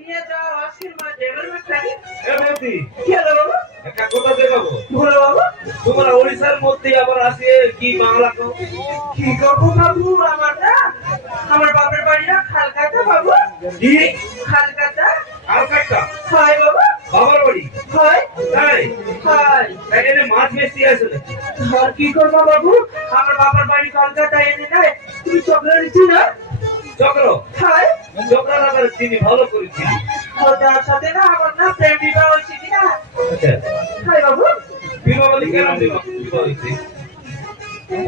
নিয়ে যাও আজকের মা দেবের মাথায় এ বৌদি কি হলো বাবু একটা কথা দেখাবো বলো বাবু তোমরা ওড়িশার মধ্যে আবার আসিয়ে কি বাংলা কও কি করবো বাবু আমার না আমার বাপের বাড়ি না খালকাতা বাবু কি খালকাতা আর কাটটা হয় বাবু বাবার বাড়ি হয় তাই হয় এখানে মাছ বেশি আছে নাকি আর কি করবো বাবু আমার বাবার বাড়ি কলকাতা এনে নাই তুমি চকলেট দিচ্ছি না চক্র হয় চক্র নাগার চিনি ভালো করে চিনি তার সাথে না আমার না প্রেম বিবাহ হয়েছে কিনা আচ্ছা হয় বাবু বিবাহ বলি কেন বিবাহ হয়েছে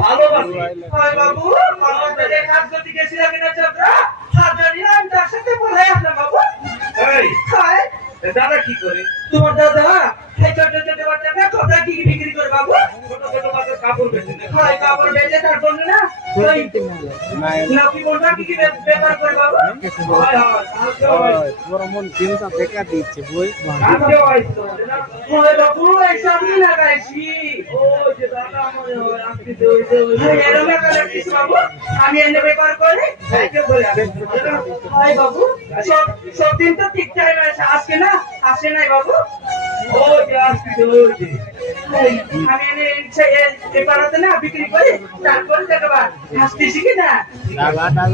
ভালোবাসি হয় বাবু কলকাতাতে কাজ করতে গেছিলাম কিনা চক্র হাত ধরিয়ে আমি তার সাথে বলে আসলাম বাবু তাই হয় দাদা কি করে তোমার দাদা এই ছোট ছোট বাচ্চাটা কপড়া কি বিক্রি করে বাবু ছোট ছোট বাচ্চা কাপড় বেচে দেয় হয় কাপড় বেচে তারপর না ওই নাকি বলটা কি ব্যাপার করে বাবু হয় হয় বড় মন চিন্তা দেখা দিচ্ছে বই কাজে হয় তো হয় বাবু এইসবই লাগাইছি ও যে দাদা মনে হয় আপনি দৌড়তে এরকম একটা কিছু বাবু আমি এনে ব্যাপার করে সাইকেল ধরে আসেন হয় বাবু সব দিন তো ঠিক টাইমে আসে না আসে নাই বাবু ও যে আপনি দৌড়তে আমি এনে পেপারতে না বিক্রি করি তারপরে দেখবা হাসতে শিখি না ডালা ডাল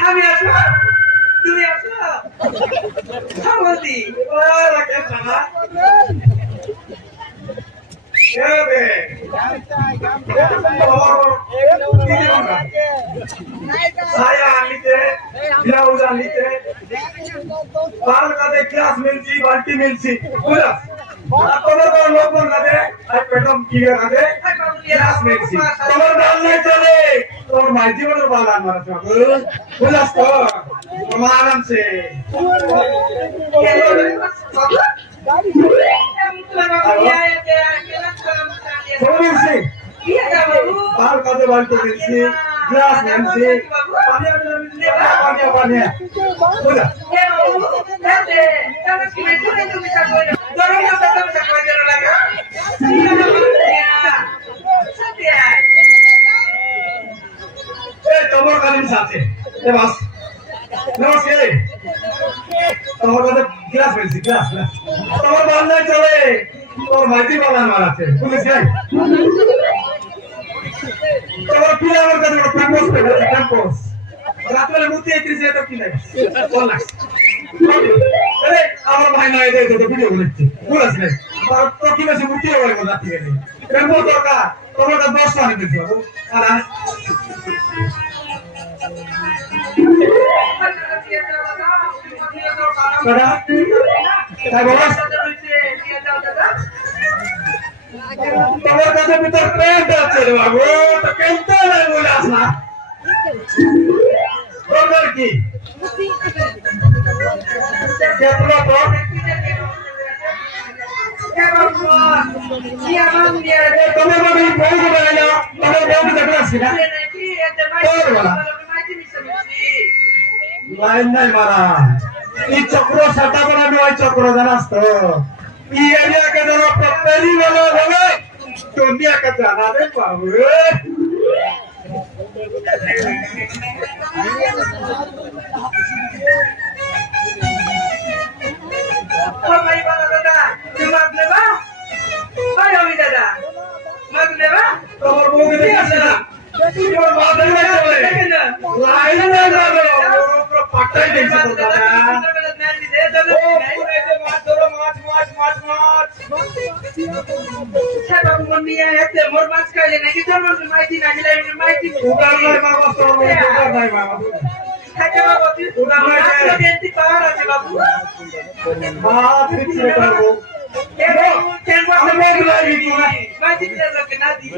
আমি আসবো তুমি আসো বলতি ক্লাস মিলছি বাল্টি মিলছি বুঝলা তোমার লোক বলবে পেটম কি হবে ক্লাস মিলছি তোমার ডাল নাই চলে তোমার মাই জীবনের বাল আমার বুঝলাস তো তোমার আরামসে বাল কাজে বাল্টি মিলছি গ্লাস মিলছি পানি বুঝলা তোমার কালিম সাথে বাস নমস্কার তোমার কাছে গ্লাস পেয়েছি গ্লাস তোমার বান্ধায় চলে তোর মাইতি বানানো আছে পুলিশ যাই তোমার পিলা আমার কাছে ক্যাম্পাস পেয়েছে ক্যাম্পাস রাত্রে মুতি এসেছে তো কি লাগে বল আরে আমার ভাই না এদের তো ভিডিও বলেছে বুঝছ না তো কি বেশি মুতি হবে কোন রাতে গেলে ক্যাম্পাস দরকার তোমার কাছে 10 টাকা দিতে হবে আর তাই বলা তোমার কাছে ভিতর প্রেম আছে রে বাবু, তো কেনতে নাই বলে আসলা তোর কি কেতলা তো তোমার বাবু বউ করে না, তোমার বউ দেখে আসছি না লাইন নাই মারা এই চক্র সাটা বড় নয়, চক্র জানাস তো এই এরিয়াকে যেন প্রত্যেকই বলা হবে দুনিয়াকে জানা রে বাবু। ভাই বাবা দাদা তুমি মাত নেবা ভাই আমি দাদা মাত নেবা তোমার বউ দেখে আসছে না, তোমার বাবা দেখে আসছে লাইন নাই যাবে পুরো পাটাই দেখছে তো দাদা। মোর মাছ খাইলে নাকি তোমার মাইতি না দিলে মাইতি উদার নাই বাবা, তোর উদার নাই বাবা, খাইতে বাবা তুই উদার নাই গেন্তি পাওয়ার আছে বাবু বাবা ঠিক ছিল বাবু। মাইতি দিলে লোকে না দি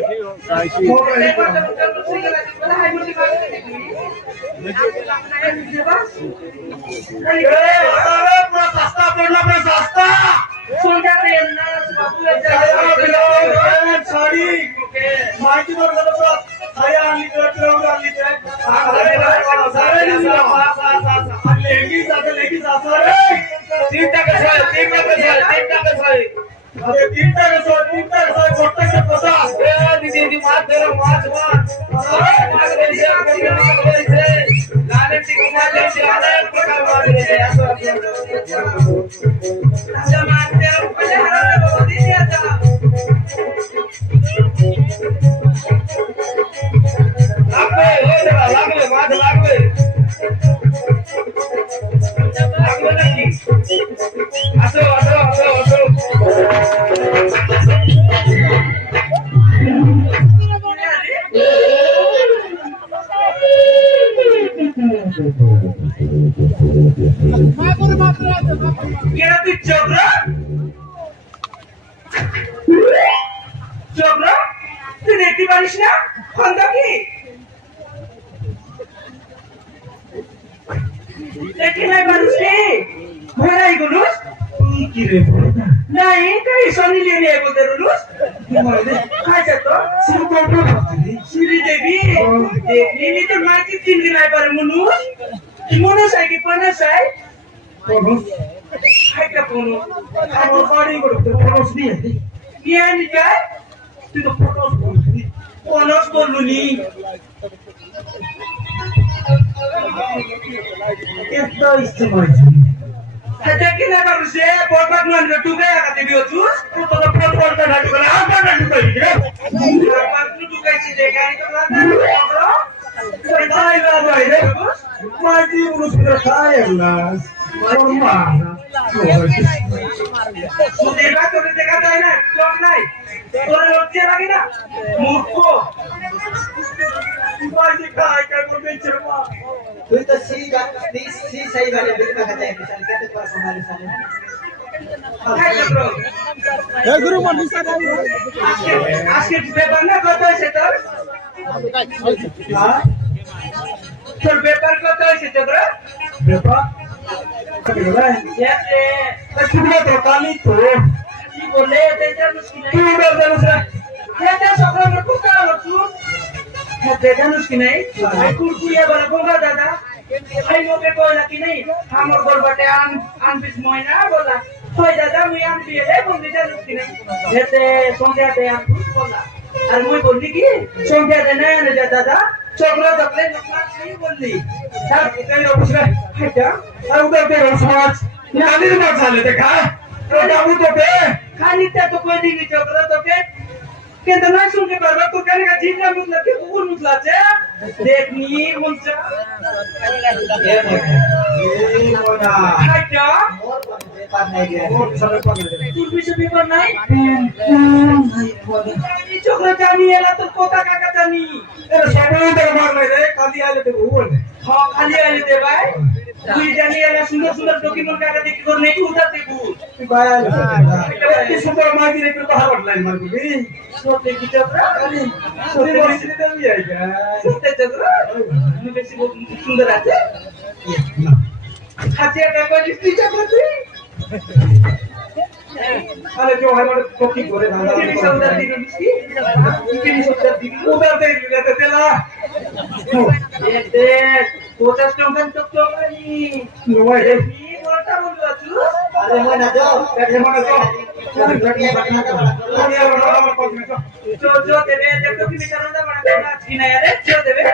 তুই দেখতে পারিস না খন্দা কি দেখি নাই মানুষ কি ভরাই গুলুস কি রে নাই কাই সনি লিয়ে বলতে রুলুস খাইছে তো সিরি দেবী দেখলি তো মাটি চিনতে নাই পারে মনুষ মনুষ আই কি পনস আই খাইতে কোনো আমার বাড়ি করতে খরচ দিয়ে নিয়ে নি যায় তুই তো খরচ বলছিস পনস বলুনি এত ইস্তেমাইছি দেখি না কারুসে বরবাদ মান টুকে আকাতে বিওছুস তো তো পড়তে না ঢুকে আবার না ঢুকে রে বরবাদ টুকাইছি দেখাই তো লাগা তাই না ভাই রে মাঝি পুরুষ করে খায় না মরমা দেখা তোরে দেখা যায় না চোখ নাই তোর লজ্জা লাগে না মূর্খ মাঝি খায় কার করবে চরমা তুই তো সি সही वाले बिल में कहते हैं मिसाल कहते पर हमारे साले খাই তো জয় গুরু মনীষা আজকে ব্যাপার না কত হয়েছে তোর হ্যাঁ তোর ব্যাপার কত হয়েছে তোর ব্যাপার কবে গেলাই এতে ছুটে তো কালি তো কি বলে এটা মুশকিল তুই উড়ে যাস রে এটা সকালে কোকা হচ্ছু হ্যাঁ দেখানোস কি নাই ভাই কুরকুরিয়া বলে বোকা দাদা ভাই মোকে কইলা কি নাই আমার গলবাটে আন পিস ময়না বলা কই দাদা মুই আন দিয়ে রে বন্ধু জানোস কি নাই এতে সন্ধ্যা দে আন বলা আর মুই বললি কি সন্ধ্যা দে না আনে যা দাদা চকরা চকলে নকলা কি বললি হ্যাঁ এটাই অবশ্য হাইটা আর উড়ে তে সমাজ নানির মত চালে দেখা ওটা উঠে তে খানিটা তো কই দিনি চকরা তোকে কিন্তু না শুনতে পারবা তো কেন কা জিন্দা মুতলা কি কুকুর মুতলাছে দেখনি মুনচা এই মোনা হাইটা और पेपर नहीं गया ওর সাথে পাগল তোর পিছে পেপার নাই আমি চকরা জানি এলা তোর কথা কাকা জানি এ সবাই তো মার নাই রে কালি আইলে তো ভুল হ্যাঁ খালি আইলে দে ভাই তুই জানি এলা সুন্দর সুন্দর ডকুমেন্ট কাগজ দেখি তোর নেই উঠা দেবু কি সুন্দর মাগি রে কথা বললাই মাগি সত্যি কি চক্রা সত্যি বলছিস তুমি আইগা সত্যি চক্রা বেশি সুন্দর আছে না হাতে টাকা দিচ্ছি চক্রা তুই আরে जो है बड़े तो की करे ना কিনি সৌদার দিকে দিচ্ছি কিনি সৌদার দিকে उधर दे देते तेला এতে 50 টাকা তো টাকানি নয় কি বলটা বলছো আছু अरे मैं ना जाओ দেখে মানে তো बढ़िया बढ़िया जो देवे देखो कि बेचारा ना बड़ा करना अच्छी ना यार जो देवे